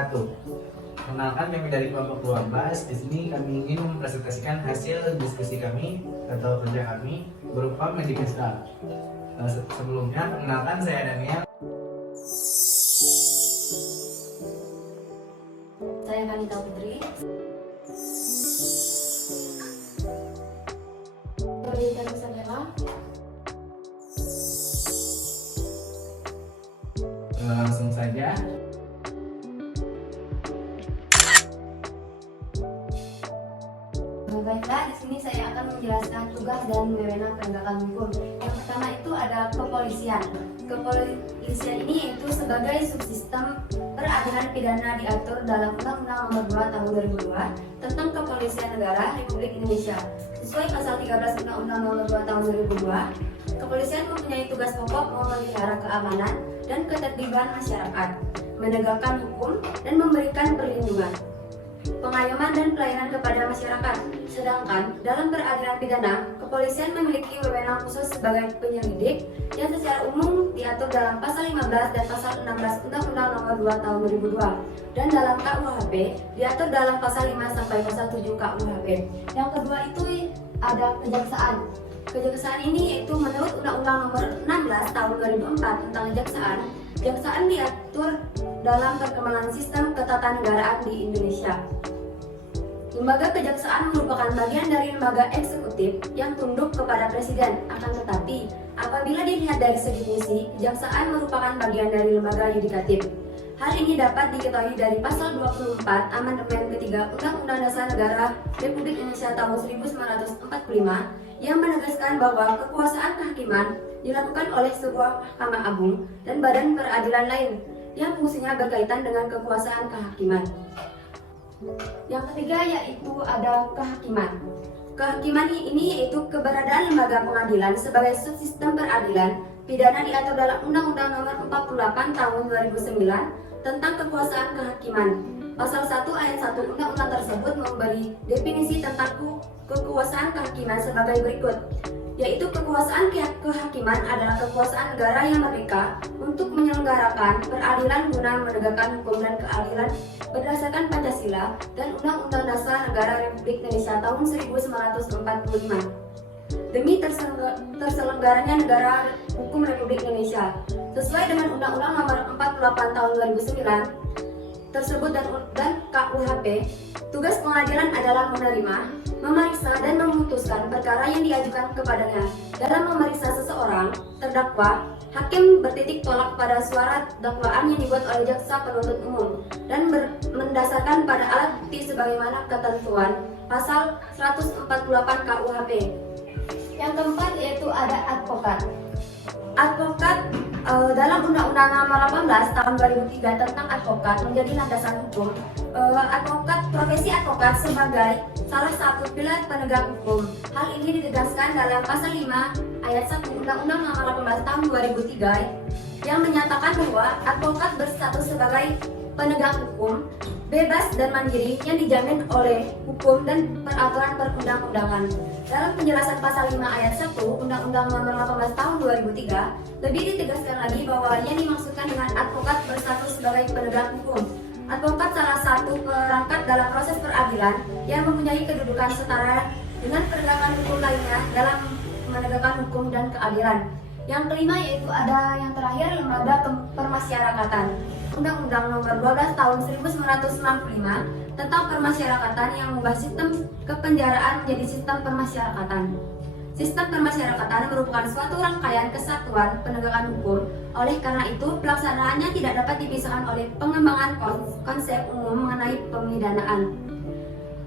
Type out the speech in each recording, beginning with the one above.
wabarakatuh. Kenalkan, kami dari kelompok 12. Di sini kami ingin mempresentasikan hasil diskusi kami atau kerja kami berupa media sosial. Sebelumnya, perkenalkan saya Daniel. Saya Kanita Putri. Pendidikan Nusantara. Langsung saja. Baiklah, di sini saya akan menjelaskan tugas dan wewenang penegakan hukum. Yang pertama itu ada kepolisian. Kepolisian ini yaitu sebagai subsistem peradilan pidana diatur dalam Undang-Undang Nomor 2 Tahun 2002 tentang Kepolisian Negara Republik Indonesia. Sesuai pasal 13 Undang-Undang Nomor 2 Tahun 2002, kepolisian mempunyai tugas pokok memelihara keamanan dan ketertiban masyarakat, menegakkan hukum dan memberikan perlindungan, pengayoman dan pelayanan kepada masyarakat. Sedangkan dalam peradilan pidana, kepolisian memiliki wewenang khusus sebagai penyelidik yang secara umum diatur dalam pasal 15 dan pasal 16 Undang-Undang Nomor 2 Tahun 2002 dan dalam KUHP diatur dalam pasal 5 sampai pasal 7 KUHP. Yang kedua itu ada kejaksaan. Kejaksaan ini yaitu menurut Undang-Undang Nomor 16 Tahun 2004 tentang kejaksaan. Kejaksaan diatur dalam perkembangan sistem ketatanegaraan di Indonesia. Lembaga kejaksaan merupakan bagian dari lembaga eksekutif yang tunduk kepada presiden. Akan tetapi, apabila dilihat dari segi fungsi, kejaksaan merupakan bagian dari lembaga yudikatif. Hal ini dapat diketahui dari pasal 24 Amandemen ketiga Undang-Undang Dasar Negara Republik Indonesia tahun 1945 yang menegaskan bahwa kekuasaan kehakiman dilakukan oleh sebuah Mahkamah Agung dan badan peradilan lain yang fungsinya berkaitan dengan kekuasaan kehakiman. Yang ketiga yaitu ada kehakiman. Kehakiman ini yaitu keberadaan lembaga pengadilan sebagai subsistem peradilan pidana diatur dalam Undang-Undang Nomor 48 Tahun 2009 tentang kekuasaan kehakiman. Pasal 1 ayat 1 undang-undang tersebut memberi definisi tentang kekuasaan kehakiman sebagai berikut, yaitu kekuasaan kehakiman adalah kekuasaan negara yang merdeka untuk menyelenggarakan peradilan guna menegakkan hukum dan keadilan berdasarkan Pancasila dan Undang-Undang Dasar Negara Republik Indonesia tahun 1945 demi terselenggaranya negara hukum Republik Indonesia sesuai dengan Undang-Undang Nomor 48 Tahun 2009 tersebut dan KUHP. Tugas pengadilan adalah menerima, memeriksa dan memutuskan perkara yang diajukan kepadanya. Dalam memeriksa seseorang terdakwa, hakim bertitik tolak pada surat dakwaan yang dibuat oleh jaksa penuntut umum dan mendasarkan pada alat bukti sebagaimana ketentuan pasal 148 KUHP. Yang keempat yaitu ada advokat. Advokat dalam Undang-Undang Nomor 18 Tahun 2003 tentang advokat menjadi landasan hukum. Profesi advokat sebagai salah satu pilar penegak hukum. Hal ini ditegaskan dalam pasal 5 ayat 1 Undang-Undang Nomor 18 Tahun 2003 yang menyatakan bahwa advokat berstatus sebagai penegak hukum, bebas dan mandiri yang dijamin oleh hukum dan peraturan perundang-undangan. Dalam penjelasan pasal 5 ayat 1 Undang-Undang Nomor 18 Tahun 2003 lebih ditegaskan lagi bahwa yang dimaksudkan dengan advokat berstatus sebagai penegak hukum. Advokat salah satu perangkat dalam proses peradilan yang mempunyai kedudukan setara dengan penegakan hukum lainnya dalam menegakkan hukum dan keadilan. Yang kelima yaitu ada yang terakhir lembaga permasyarakatan. Undang-Undang Nomor 12 Tahun 1965 tentang permasyarakatan yang mengubah sistem kepenjaraan menjadi sistem permasyarakatan. Sistem permasyarakatan merupakan suatu rangkaian kesatuan penegakan hukum. Oleh karena itu, pelaksanaannya tidak dapat dipisahkan oleh pengembangan konsep umum mengenai pemidanaan.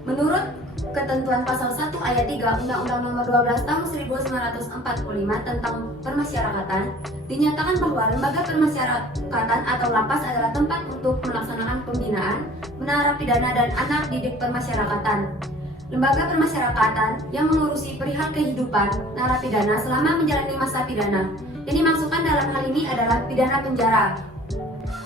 Menurut ketentuan pasal 1 ayat 3 Undang-Undang Nomor 12 Tahun 1945 tentang permasyarakatan, dinyatakan bahwa lembaga permasyarakatan atau lapas adalah tempat untuk melaksanakan pembinaan, menarapidana dan anak didik permasyarakatan. Lembaga permasyarakatan yang mengurusi perihal kehidupan narapidana selama menjalani masa pidana. Yang dimaksudkan dalam hal ini adalah pidana penjara.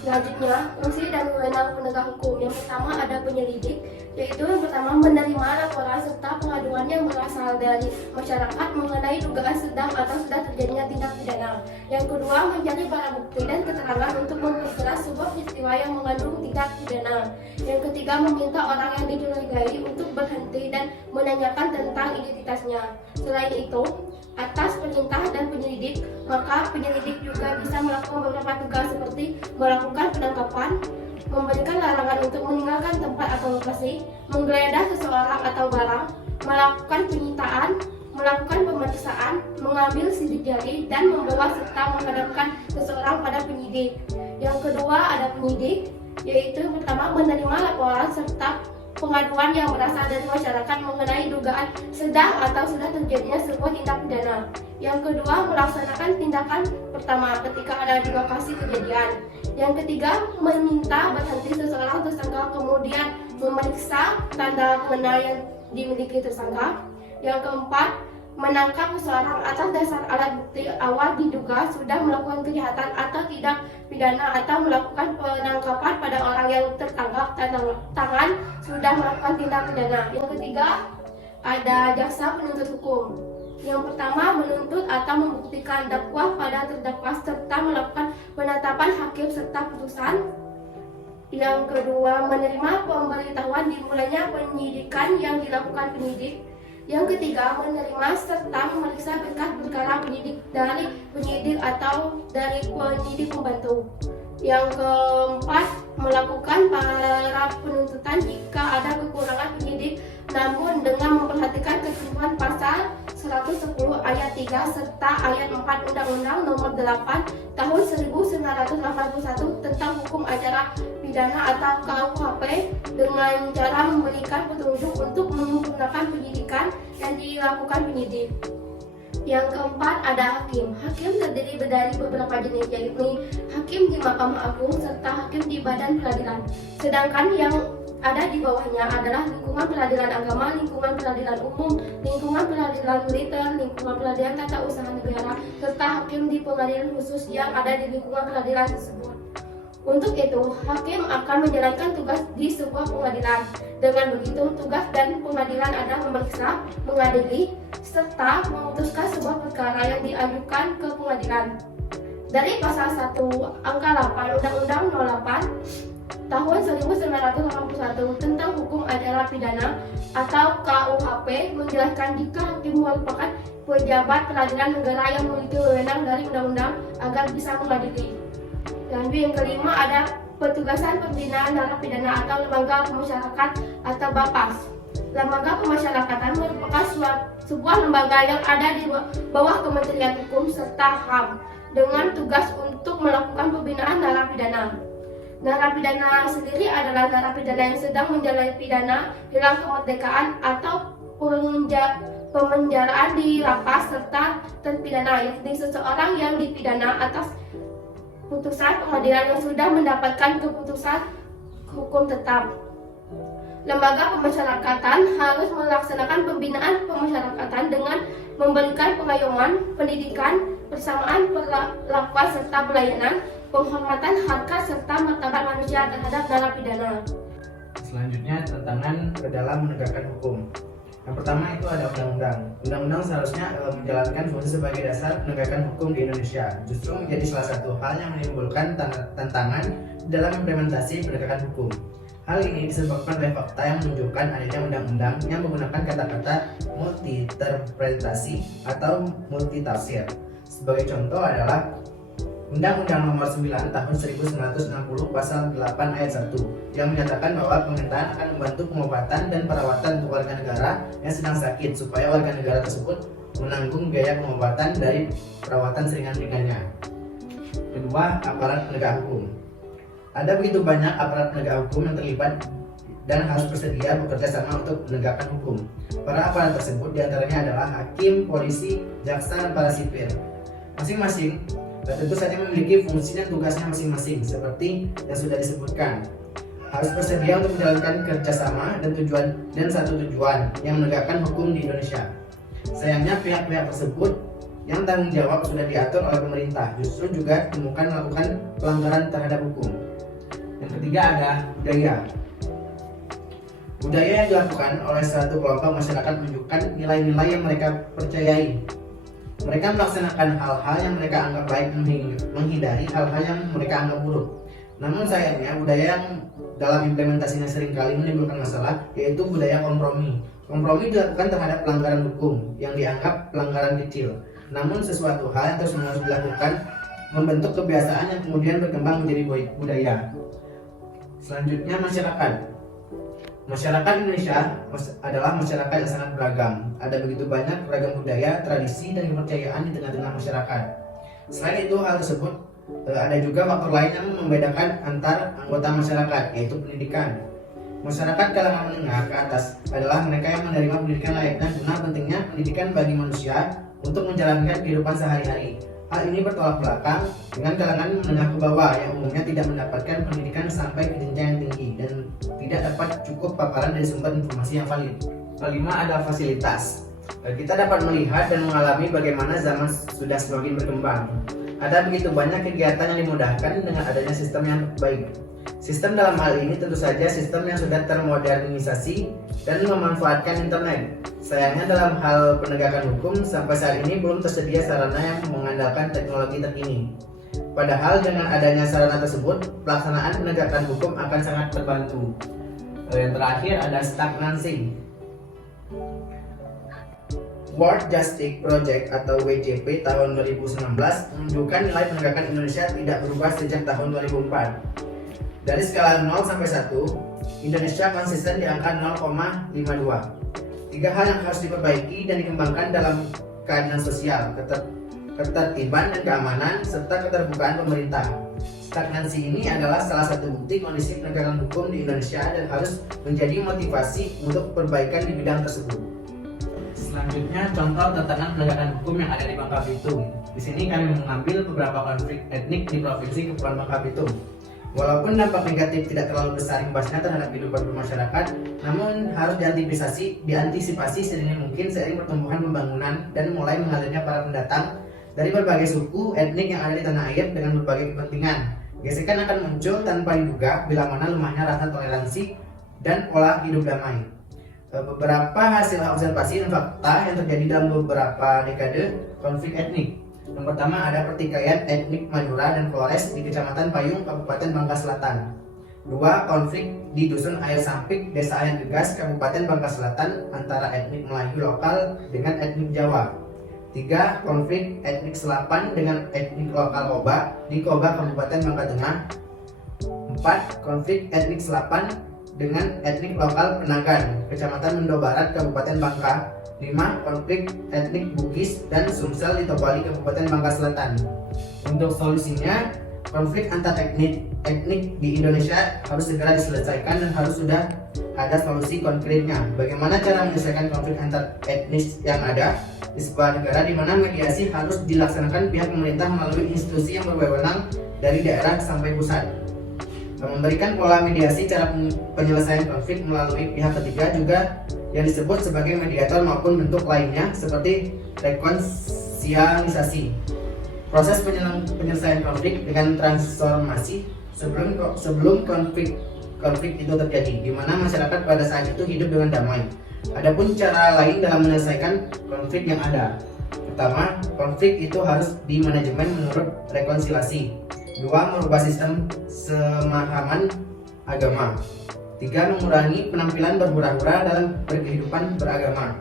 Selanjutnya, fungsi dan wewenang penegak hukum. Yang pertama ada penyelidik, yaitu yang pertama menerima laporan serta pengaduan yang berasal dari masyarakat mengenai dugaan sedang atau sudah terjadinya tindak pidana. Yang kedua, mencari barang bukti dan keterangan untuk memperjelas sebuah peristiwa yang mengandung tindak pidana. Yang ketiga, meminta orang yang dicurigai untuk berhenti dan menanyakan tentang identitasnya. Selain itu, atas perintah dan penyelidik, maka penyelidik juga bisa melakukan beberapa tugas seperti melakukan penangkapan, memberikan larangan untuk meninggalkan tempat atau lokasi, menggeledah seseorang atau barang, melakukan penyitaan, melakukan pemeriksaan, mengambil sidik jari, dan membawa serta menghadapkan seseorang pada penyidik. Yang kedua ada penyidik, yaitu yang pertama menerima laporan serta pengaduan yang berasal dari masyarakat mengenai dugaan sedang atau sudah terjadinya sebuah tindak pidana. Yang kedua, melaksanakan tindakan pertama ketika ada di lokasi kejadian. Yang ketiga, meminta berhenti seseorang tersangka, kemudian memeriksa tanda pengenal yang dimiliki tersangka. Yang keempat, menangkap seseorang atas dasar alat bukti awal diduga sudah melakukan kejahatan atau tidak pidana, atau melakukan penangkapan pada orang yang tertangkap tangan sudah melakukan tindak pidana. Yang ketiga, ada jaksa penuntut hukum. Yang pertama, menuntut atau membuktikan dakwah pada terdakwa serta melakukan penetapan hakim serta putusan. Yang kedua, menerima pemberitahuan dimulainya penyidikan yang dilakukan penyidik. Yang ketiga, menerima serta memeriksa berkas perkara penyidik dari penyidik atau dari penyidik pembantu. Yang keempat, melakukan para penuntutan jika ada kekurangan penyidik, namun dengan memperhatikan ketentuan pasal 110 ayat 3 serta ayat 4 Undang-Undang Nomor 8 Tahun 1981 tentang Hukum Acara Pidana atau KUHP, dengan cara memberikan petunjuk untuk menyempurnakan penyidikan yang dilakukan penyidik. Yang keempat ada hakim. Hakim terdiri dari beberapa jenis, yaitu hakim di Mahkamah Agung serta hakim di Badan Peradilan. Sedangkan yang ada di bawahnya adalah lingkungan peradilan agama, lingkungan peradilan umum, lingkungan peradilan militer, lingkungan peradilan tata usaha negara, serta hakim di pengadilan khusus yang ada di lingkungan peradilan tersebut. Untuk itu, hakim akan menjalankan tugas di sebuah pengadilan. Dengan begitu, tugas dan pengadilan adalah memeriksa, mengadili, serta memutuskan sebuah perkara yang diajukan ke pengadilan. Dari pasal 1 angka 8 Undang-Undang 08 Tahun 1981 tentang Hukum Acara Pidana atau KUHP menjelaskan jika hakim merupakan pejabat peradilan negara yang memiliki wewenang dari undang-undang agar bisa mengadili. Lanjut, yang kelima ada petugasan pembinaan narapidana atau lembaga pemasyarakatan atau BAPAS. Lembaga pemasyarakatan merupakan sebuah lembaga yang ada di bawah Kementerian Hukum serta HAM dengan tugas untuk melakukan pembinaan narapidana. Narapidana sendiri adalah narapidana yang sedang menjalani pidana hilang kemerdekaan atau pemenjaraan di lapas, serta terpidana yakni seseorang yang dipidana atas putusan pengadilan yang sudah mendapatkan keputusan hukum tetap. Lembaga pemasyarakatan harus melaksanakan pembinaan pemasyarakatan dengan memberikan pengayoman, pendidikan, persamaan perlakuan serta pelayanan, penghormatan harkat serta martabat manusia terhadap narapidana. Selanjutnya, tantangan dalam menegakkan hukum. Yang pertama itu ada undang-undang. Undang-undang seharusnya menjalankan fungsi sebagai dasar penegakan hukum di Indonesia. Justru menjadi salah satu hal yang menimbulkan tantangan dalam implementasi penegakan hukum. Hal ini disebabkan oleh fakta yang menunjukkan adanya undang-undang yang menggunakan kata-kata multi-interpretasi atau multitafsir. Sebagai contoh adalah Undang-Undang Nomor 9 Tahun 1960 Pasal 8 Ayat 1 yang menyatakan bahwa pemerintahan akan membantu pengobatan dan perawatan untuk warga negara yang sedang sakit supaya warga negara tersebut menanggung biaya pengobatan dari perawatan seringan-ringannya. Kedua, aparat penegak hukum. Ada begitu banyak aparat penegak hukum yang terlibat dan harus bersedia bekerja sama untuk menegakkan hukum. Para aparat tersebut diantaranya adalah hakim, polisi, jaksa, dan para sipir. Masing-masing tentu saja memiliki fungsi dan tugasnya masing-masing seperti yang sudah disebutkan. Harus bersedia untuk menjalankan kerjasama dan satu tujuan yang menegakkan hukum di Indonesia. Sayangnya pihak-pihak tersebut yang tanggung jawab sudah diatur oleh pemerintah justru juga ditemukan melakukan pelanggaran terhadap hukum. Yang ketiga ada budaya. Budaya yang dilakukan oleh suatu kelompok masyarakat menunjukkan nilai-nilai yang mereka percayai. Mereka melaksanakan hal-hal yang mereka anggap baik, menghindari hal-hal yang mereka anggap buruk. Namun sayangnya budaya yang dalam implementasinya seringkali menimbulkan masalah, yaitu budaya kompromi. Kompromi dilakukan terhadap pelanggaran hukum yang dianggap pelanggaran kecil. Namun sesuatu hal yang terus-menerus dilakukan membentuk kebiasaan yang kemudian berkembang menjadi budaya. Selanjutnya masyarakat. Masyarakat Indonesia adalah masyarakat yang sangat beragam. Ada begitu banyak ragam budaya, tradisi, dan kepercayaan di tengah-tengah masyarakat. Selain itu, hal tersebut ada juga faktor lain yang membedakan antar anggota masyarakat, yaitu pendidikan. Masyarakat kalangan menengah ke atas adalah mereka yang menerima pendidikan layaknya guna pentingnya pendidikan bagi manusia untuk menjalankan kehidupan sehari-hari. Hal ini bertolak belakang dengan kalangan menengah ke bawah yang umumnya tidak mendapatkan pendidikan sampai ke jenjang yang tinggi dan tidak dapat cukup paparan dari sumber informasi yang valid. Kelima ada fasilitas. Kita dapat melihat dan mengalami bagaimana zaman sudah semakin berkembang. Ada begitu banyak kegiatan yang dimudahkan dengan adanya sistem yang baik. Sistem dalam hal ini tentu saja sistem yang sudah termodernisasi dan memanfaatkan internet. Sayangnya dalam hal penegakan hukum sampai saat ini belum tersedia sarana yang mengandalkan teknologi terkini. Padahal dengan adanya sarana tersebut, pelaksanaan penegakan hukum akan sangat terbantu. Yang terakhir ada stagnansi. World Justice Project atau WJP tahun 2019 menunjukkan nilai penegakan Indonesia tidak berubah sejak tahun 2004. Dari skala 0 sampai 1, Indonesia konsisten di angka 0,52. 3 hal yang harus diperbaiki dan dikembangkan dalam keadilan sosial, ketertiban dan keamanan, serta keterbukaan pemerintah. Stagnansi ini adalah salah satu bukti kondisi penegakan hukum di Indonesia dan harus menjadi motivasi untuk perbaikan di bidang tersebut. Selanjutnya, contoh tatanan penegakan hukum yang ada di Bangka Belitung. Di sini kami mengambil beberapa konflik etnik di Provinsi Kepulauan Bangka Belitung. Walaupun dampak negatif tidak terlalu besar imbasnya terhadap kehidupan bermasyarakat, namun harus diantisipasi sedini mungkin seiring pertumbuhan pembangunan dan mulai mengalirnya para pendatang dari berbagai suku etnik yang ada di tanah air dengan berbagai kepentingan. Gesekan akan muncul tanpa diduga bila mana lemahnya rasa toleransi dan pola hidup damai. Beberapa hasil observasi dan fakta yang terjadi dalam beberapa dekade konflik etnik. Yang pertama ada pertikaian etnik Madura dan Flores di Kecamatan Payung, Kabupaten Bangka Selatan. 2. Konflik di Dusun Air Sampik, Desa Air Gegas, Kabupaten Bangka Selatan antara etnik Melayu lokal dengan etnik Jawa. 3. Konflik etnik Selapan dengan etnik lokal Koba di Koba, Kabupaten Bangka Tengah. 4. Konflik etnik Selapan dengan etnik lokal Penagan, Kecamatan Mendo Barat, Kabupaten Bangka. 5. Konflik etnik Bugis dan Sumsel di Tobali, Kabupaten Bangka Selatan. Untuk solusinya, konflik antar etnik di Indonesia harus segera diselesaikan dan harus sudah ada solusi konkretnya. Bagaimana cara menyelesaikan konflik antar etnis yang ada di sebuah negara di mana mediasi harus dilaksanakan pihak pemerintah melalui institusi yang berwenang dari daerah sampai pusat. Memberikan pola mediasi cara penyelesaian konflik melalui pihak ketiga juga yang disebut sebagai mediator maupun bentuk lainnya seperti rekonsiliasi. Proses penyelesaian konflik dengan transformasi sebelum konflik itu terjadi, di mana masyarakat pada saat itu hidup dengan damai. Adapun cara lain dalam menyelesaikan konflik yang ada. Pertama, konflik itu harus dimanajemen menurut rekonsiliasi. 2. Merubah sistem semahaman agama. 3. Mengurangi penampilan berhura-hura dalam berkehidupan beragama.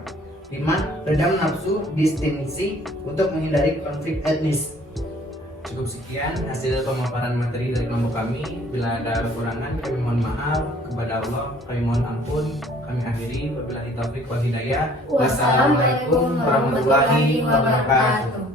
5. Redam nafsu distingsi untuk menghindari konflik etnis. Cukup sekian hasil pemaparan materi dari kelompok kami. Bila ada kekurangan kami mohon maaf. Kepada Allah kami mohon ampun. Kami akhiri wabillahi taufiq wal hidayah. Wassalamualaikum warahmatullahi wabarakatuh.